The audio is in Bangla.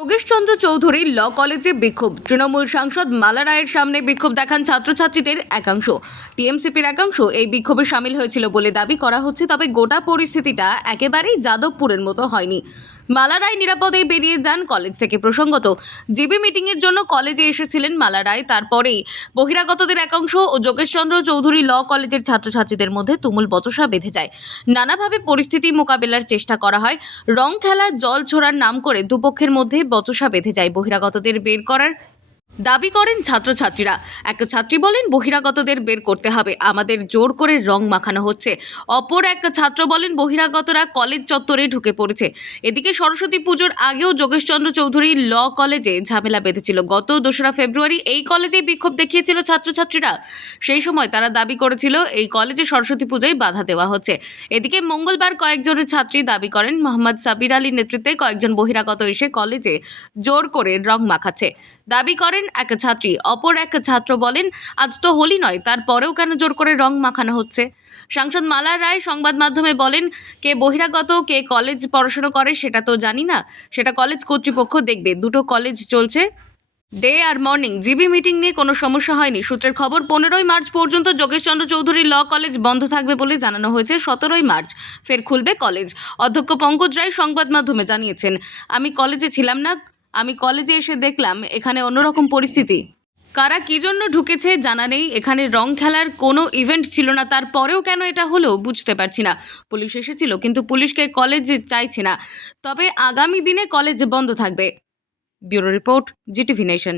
যোগেশচন্দ্র চৌধুরীর ল কলেজে বিক্ষোভ। তৃণমূল সাংসদ মালা রায়ের সামনে বিক্ষোভ দেখান ছাত্রছাত্রীদের একাংশ। টিএমসিপির একাংশ এই বিক্ষোভে সামিল হয়েছিল বলে দাবি করা হচ্ছে, তবে গোটা পরিস্থিতিটা একেবারেই যাদবপুরের মতো হয়নি। মালা রায় নিরাপদে বেরিয়ে যান কলেজ থেকে প্রসঙ্গত, জিবি মিটিংয়ের জন্য কলেজে এসেছিলেন মালা রায় তারপরেই বহিরাগতদের একাংশ ও যোগেশচন্দ্র চৌধুরী ল কলেজের ছাত্রছাত্রীদের মধ্যে তুমুল বচসা বেঁধে যায়। নানাভাবে পরিস্থিতি মোকাবেলার চেষ্টা করা হয়। রং খেলা, জল ছোড়ার নাম করে দুপক্ষের মধ্যে বচসা বেঁধে যায় বহিরাগতদের বের করার দাবি করেন ছাত্রছাত্রীরা। এক ছাত্রী বলেন, বহিরাগতদের বের করতে হবে। আমাদের জোর করে রং মাখানো হচ্ছে। অপর এক ছাত্র বলেন, বহিরাগতরা কলেজ চত্বরে ঢুকে পড়েছে। এদিকে সরস্বতী পুজোর আগেও যোগেশচন্দ্র চৌধুরী ল কলেজে ঝামেলা বেঁধেছিল। গত দোসরা ফেব্রুয়ারি এই কলেজে বিক্ষোভ দেখিয়েছিল ছাত্রছাত্রীরা। সেই সময় তারা দাবি করেছিল, এই কলেজে সরস্বতী পূজায় বাধা দেওয়া হচ্ছে। এদিকে মঙ্গলবার কয়েকজনের ছাত্রী দাবি করেন, মোহাম্মদ সাবির আলীর নেতৃত্বে কয়েকজন বহিরাগত এসে কলেজে জোর করে রং মাখাচ্ছে। দাবি করেন, এক ছাত্রী। অপর এক ছাত্র বলেন, আজ তো হোলি নয়, তারপরেও কেন জোর করে রং মাখানো হচ্ছে? সাংসদ মালা রায় সংবাদ মাধ্যমে বলেন, কে বহিরাগত, কে কলেজ পড়াশোনা করে, সেটা তো জানি না। সেটা কলেজ কর্তৃপক্ষ দেখবে। দুটো কলেজ চলছে, ডে আর মর্নিং। জিবি মিটিং নিয়ে কোনো সমস্যা হয়নি। সূত্রের খবর, পনেরোই মার্চ পর্যন্ত যোগেশচন্দ্র চৌধুরী ল কলেজ বন্ধ থাকবে বলে জানানো হয়েছে সতেরোই মার্চ। ফের খুলবে কলেজ। অধ্যক্ষ পঙ্কজ রায় সংবাদ মাধ্যমে জানিয়েছেন, আমি কলেজে ছিলাম না আমি কলেজে এসে দেখলাম এখানে অন্যরকম পরিস্থিতি। কারা কি জন্য ঢুকেছে জানা নেই, এখানে রং খেলার কোনো ইভেন্ট ছিল না, তারপরেও কেন এটা হলো বুঝতে পারছি না। পুলিশ এসেছিল, কিন্তু পুলিশকে কলেজ চাইছে না। তবে আগামী দিনে কলেজ বন্ধ থাকবে। Bureau report, GTV nation.